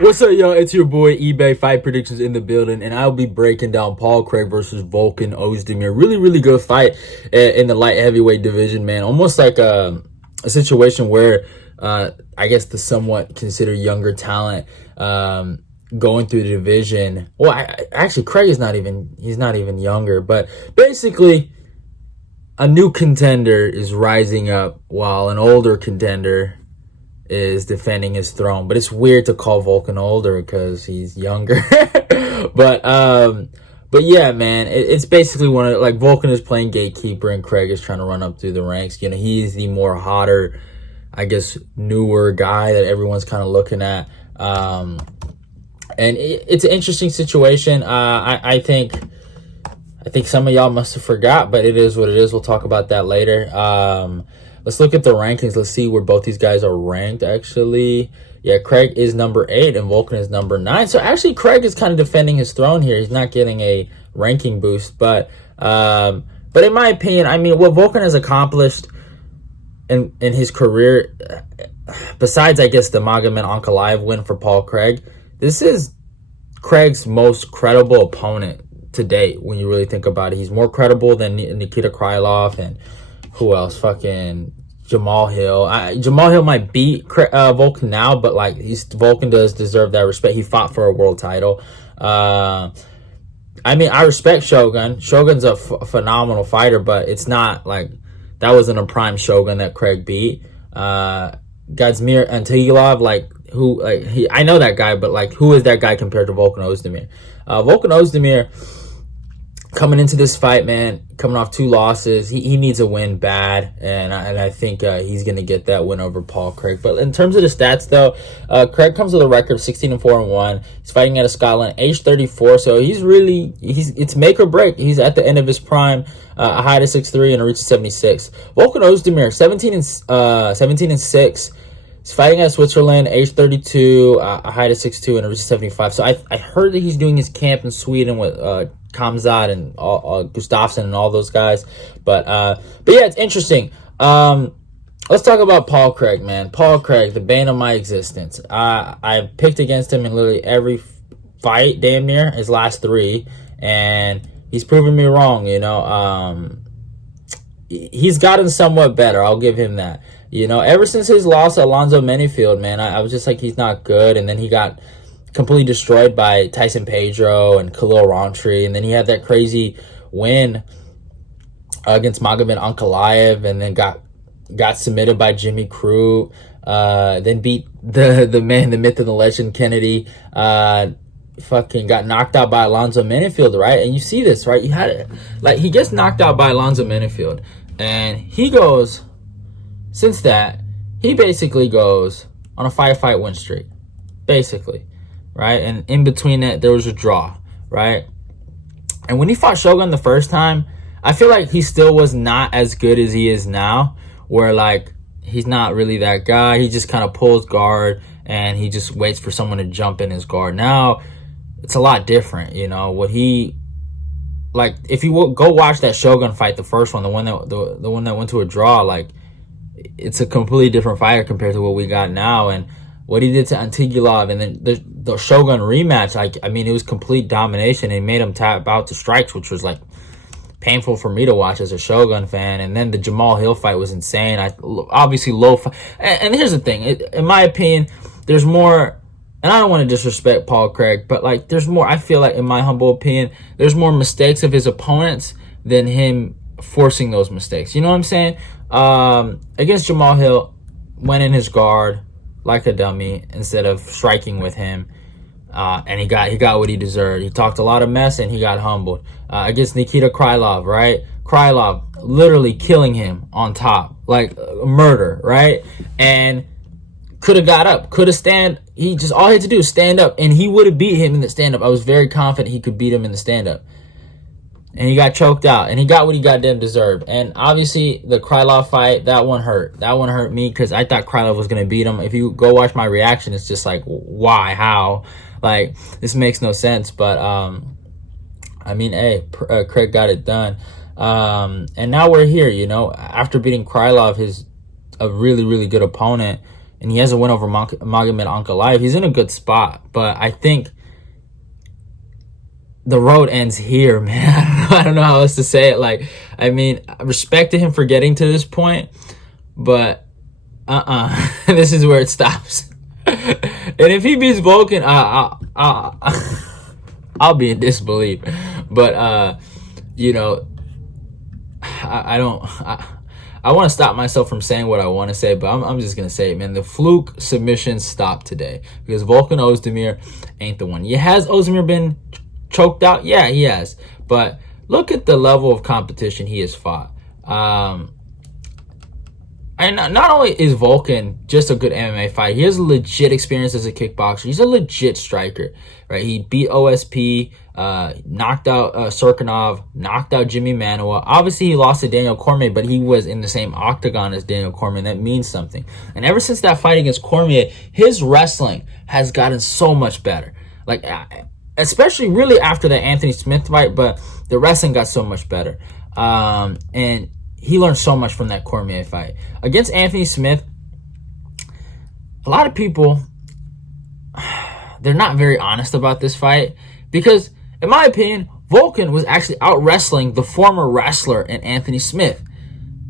What's up, y'all? It's your boy eBay Fight Predictions in the building, and I'll be breaking down Paul Craig versus Volkan Oezdemir. Really good fight in the light heavyweight division, man. Almost like a situation where I guess the somewhat considered younger talent going through the division. Well, actually, Craig is he's not even younger, but basically, a new contender is rising up while an older contender is defending his throne. But it's weird to call Volkan older because he's younger. but yeah, man, it's basically one of, like, Volkan is playing gatekeeper and Craig is trying to run up through the ranks. You know, he's the more hotter, I guess, newer guy that everyone's kind of looking at. And it's an interesting situation. I think some of y'all must have forgot, but it is what it is. We'll talk about that later. Let's look at the rankings. Let's see where both these guys are ranked, actually. Yeah, Craig is number 8 and Volkan is number 9. So actually, Craig is kind of defending his throne here. He's not getting a ranking boost. But in my opinion, I mean, what Volkan has accomplished in his career, besides, I guess, the Magomed Ankalaev win for Paul Craig, this is Craig's most credible opponent to date. When you really think about it, he's more credible than Nikita Krylov and who else? Fucking Jamal Hill. Jamal Hill might beat Volkan now, but like Volkan does deserve that respect. He fought for a world title. I mean, I respect Shogun. Shogun's a phenomenal fighter, but it's not like that wasn't a prime Shogun that Craig beat. Oezdemir Antigulov, I know that guy, but like, who is that guy compared to Volkan Oezdemir? Volkan Oezdemir, coming into this fight, man, coming off 2 losses, he needs a win bad, and I think he's going to get that win over Paul Craig. But in terms of the stats, though, Craig comes with a record of 16-4-1. He's fighting out of Scotland, age 34, so it's make or break. He's at the end of his prime, a height of 6'3" and a reach of 76. Volkan Oezdemir, 17-6. He's fighting out of Switzerland, age 32, a height of 6'2", and a reach of 75. So I heard that he's doing his camp in Sweden with Kamzat and Gustafsson and all those guys. But yeah, it's interesting. Let's talk about Paul Craig, man. Paul Craig, the bane of my existence. I picked against him in literally every fight, damn near, his last 3. And he's proven me wrong, you know. He's gotten somewhat better. I'll give him that. You know, ever since his loss at Alonzo Menifield, man, I was just like, he's not good. And then he got completely destroyed by Tyson Pedro and Khalil Rountree. And then he had that crazy win against Magomed Ankalaev, and then got submitted by Jimmy Crute. Then beat the man, the myth, and the legend, Kennedy. Fucking got knocked out by Alonzo Menifield, right? And you see this, right? You had it. Like, he gets knocked out by Alonzo Menifield, and he goes, since that, he basically goes on a 5-fight win streak, basically, right? And in between that, there was a draw, right? And when he fought Shogun the first time, I feel like he still was not as good as he is now, where, like, he's not really that guy. He just kind of pulls guard, and he just waits for someone to jump in his guard. Now, it's a lot different, you know. What he, like, if you go watch that Shogun fight, the first one, the one that went to a draw, like, it's a completely different fighter compared to what we got now. And what he did to Antigulov, and then the Shogun rematch, like, I mean, it was complete domination. It made him tap out to strikes, which was, like, painful for me to watch as a Shogun fan. And then the Jamal Hill fight was insane. Obviously low fight. And here's the thing, in my opinion, there's more, and I don't want to disrespect Paul Craig, but, like, there's more, I feel like, in my humble opinion, there's more mistakes of his opponents than him forcing those mistakes. You know what I'm saying? Against Jamal Hill, went in his guard like a dummy instead of striking with him, and he got what he deserved. He talked a lot of mess and he got humbled. Against Nikita Krylov, right? Krylov literally killing him on top, like murder, right? And could have got up, could have stand. All he had to do is stand up, and he would have beat him in the stand up. I was very confident he could beat him in the stand up. And he got choked out, and he got what he goddamn deserved. And obviously, the Krylov fight, that one hurt. That one hurt me because I thought Krylov was going to beat him. If you go watch my reaction, it's just like, why? How? Like, this makes no sense. But, I mean, hey, Craig got it done. And now we're here, you know. After beating Krylov, a really, really good opponent and he has a win over Magomed Ankalaev. He's in a good spot, but I think the road ends here, man. I don't know how else to say it. Like, I mean, I respected him for getting to this point, but this is where it stops. And if he beats Volkan, I'll be in disbelief. But you know, I want to stop myself from saying what I want to say, but I'm just gonna say it, man. The fluke submission stopped today because Volkan Oezdemir ain't the one. Has Oezdemir been choked out? Yeah, he has. But look at the level of competition he has fought. And not only is Volkan just a good MMA fighter, he has legit experience as a kickboxer. He's a legit striker, right? He beat OSP, knocked out Serkinov, knocked out Jimmy Manuwa. Obviously, he lost to Daniel Cormier, but he was in the same octagon as Daniel Cormier, and that means something. And ever since that fight against Cormier, his wrestling has gotten so much better. Like, especially really after the Anthony Smith fight, but the wrestling got so much better. And he learned so much from that Cormier fight. Against Anthony Smith, a lot of people, they're not very honest about this fight because, in my opinion, Volkan was actually out-wrestling the former wrestler in Anthony Smith.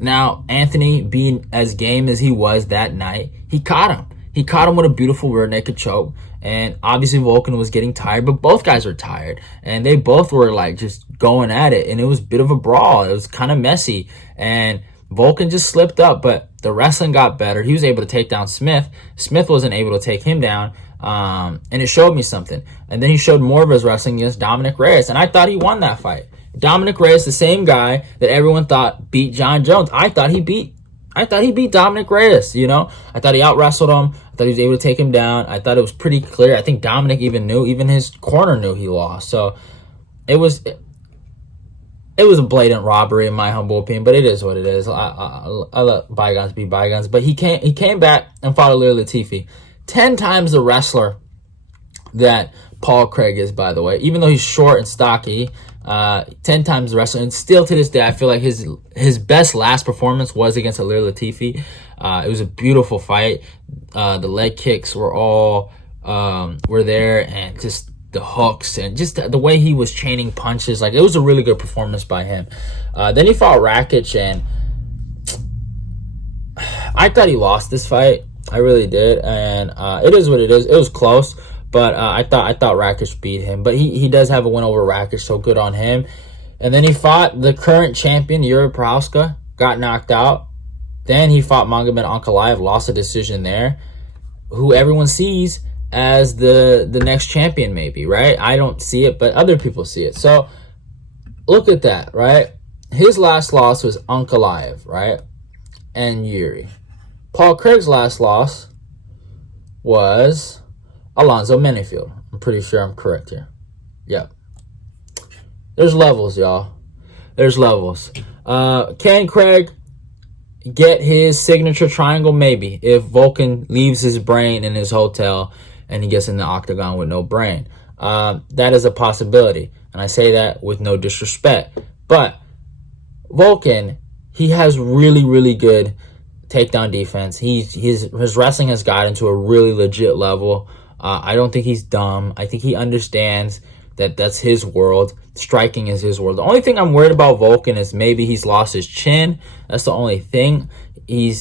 Now, Anthony, being as game as he was that night, he caught him. He caught him with a beautiful rear naked choke. And obviously Volkan was getting tired, but both guys were tired. And they both were like just going at it. And it was a bit of a brawl. It was kind of messy. And Volkan just slipped up, but the wrestling got better. He was able to take down Smith. Smith wasn't able to take him down. And it showed me something. And then he showed more of his wrestling against Dominic Reyes. And I thought he won that fight. Dominic Reyes, the same guy that everyone thought beat John Jones. I thought he beat Dominic Reyes, you know? I thought he out-wrestled him. I thought he was able to take him down. I thought it was pretty clear. I think Dominic even knew. Even his corner knew he lost. So it was a blatant robbery in my humble opinion, but it is what it is. I let bygones be bygones. But he came back and fought Ilir Latifi. 10 times the wrestler that Paul Craig is, by the way. Even though he's short and stocky, 10 times the wrestler. And still to this day, I feel like his best last performance was against Ilir Latifi. It was a beautiful fight. The leg kicks were all were there, and just the hooks and just the way he was chaining punches. Like, it was a really good performance by him. Then he fought Rakic, and I thought he lost this fight. I really did. And it is what it is. It was close. But I thought Rakic beat him. But he does have a win over Rakic, so good on him. And then he fought the current champion, Yuri Prochazka, got knocked out. Then he fought Magomed Ankalaev, lost a decision there, who everyone sees as the next champion maybe, right? I don't see it, but other people see it. So look at that, right? His last loss was Ankalaev, right? And Yuri. Paul Craig's last loss was Alonzo Menifield. I'm pretty sure I'm correct here. Yep. There's levels, y'all. There's levels. Can Craig get his signature triangle? Maybe. If Volkan leaves his brain in his hotel and he gets in the octagon with no brain. That is a possibility. And I say that with no disrespect. But Volkan, he has really, really good takedown defense. His wrestling has gotten to a really legit level. I don't think he's dumb. I think he understands that that's his world. Striking is his world. The only thing I'm worried about Volkan is maybe he's lost his chin. That's the only thing. He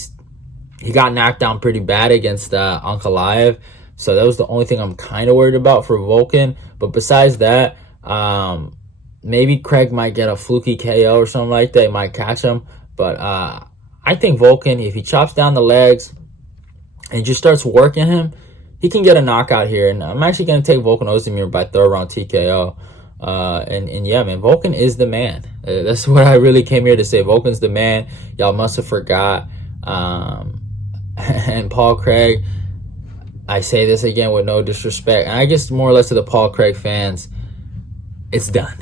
got knocked down pretty bad against Ankalaev. So that was the only thing I'm kind of worried about for Volkan. But besides that, maybe Craig might get a fluky KO or something like that. He might catch him. But I think Volkan, if he chops down the legs and just starts working him, he can get a knockout here. And I'm actually going to take Volkan Oezdemir by third round TKO. And yeah, man, Volkan is the man. That's what I really came here to say. Volkan's the man. Y'all must have forgot. And Paul Craig, I say this again with no disrespect, and I guess more or less to the Paul Craig fans, it's done.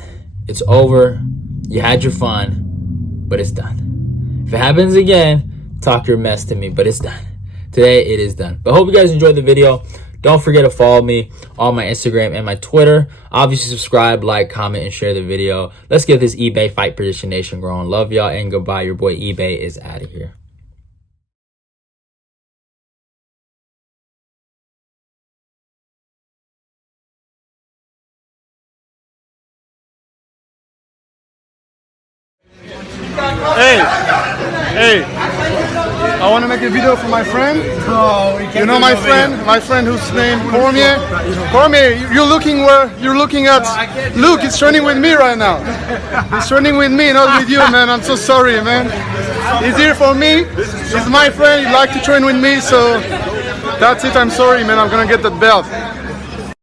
It's over. You had your fun, but it's done. If it happens again, talk your mess to me, but it's done. Today, it is done. But I hope you guys enjoyed the video. Don't forget to follow me on my Instagram and my Twitter. Obviously, subscribe, like, comment, and share the video. Let's get this eBay Fight Prediction Nation growing. Love y'all, and goodbye. Your boy eBay is out of here. Hey, hey. I want to make a video for my friend. You know my friend whose name Cormier. Cormier, you're looking at. Luke is training with me right now. He's training with me, not with you, man. I'm so sorry, man. He's here for me. He's my friend. He'd like to train with me, so that's it. I'm sorry, man. I'm gonna get that belt.